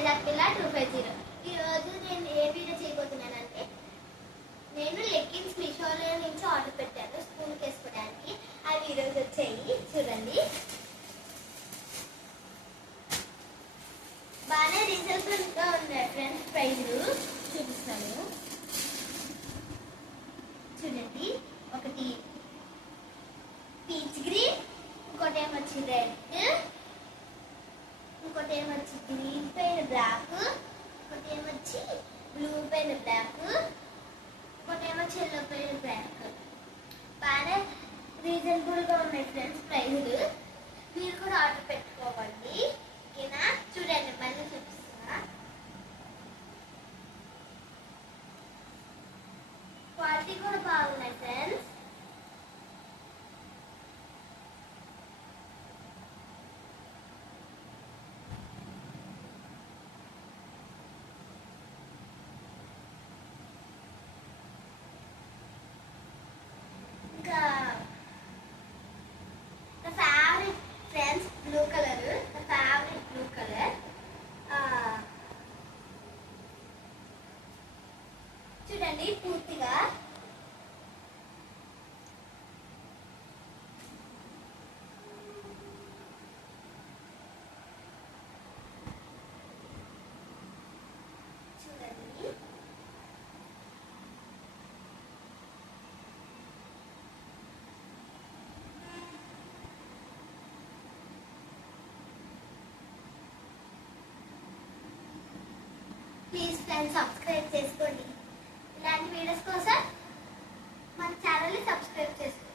వైజాగ్ పిల్ల 250. ఈరోజు నేను ఏ వీడియో చేయబోతున్నానంటే నేను లెగ్గిన్స్ మీషోలో నుంచి ఆర్డర్ పెట్టాను స్కూల్కి వేసుకోవడానికి. అవి ఈరోజు వచ్చాయి, చూడండి. బాగానే రీజనబుల్గా ఉన్నాయి ఫ్రెండ్స్. ప్రైజ్లు చూపిస్తాను చూడండి. ఒకటి పీచ్ గ్రీన్, ఇంకోటి ఏమొచ్చి రెడ్, ఇంకోటి ఏమొచ్చి గ్రీన్ పైన బ్లాక్, ఇంకోటి ఏమొచ్చి బ్లూ పైన బ్లాక్, ఇంకోటి ఏమొచ్చి ఎల్లో పైన బ్లాక్. బాగా రీజనబుల్గా ఉన్నాయి ఫ్రెండ్స్ ప్రైజులు. మీరు కూడా ఆర్డర్ పెట్టుకోవండి, ఓకేనా? చూడండి, మళ్ళీ చూపిస్తున్నా. క్వాలిటీ కూడా బాగున్నాయి ఫ్రెండ్స్. ఇంకా నా ఫేవరెట్ ఫ్రెండ్స్ బ్లూ కలర్, నా ఫేవరెట్ బ్లూ కలర్. చూడండి పూర్తిగా. చూడండి ప్లీజ్ ఫ్రెండ్స్ సబ్స్క్రైబ్ చేసుకోండి. ఇలాంటి వీడియోస్ కోసం మన ఛానల్ని సబ్స్క్రైబ్ చేసుకోండి.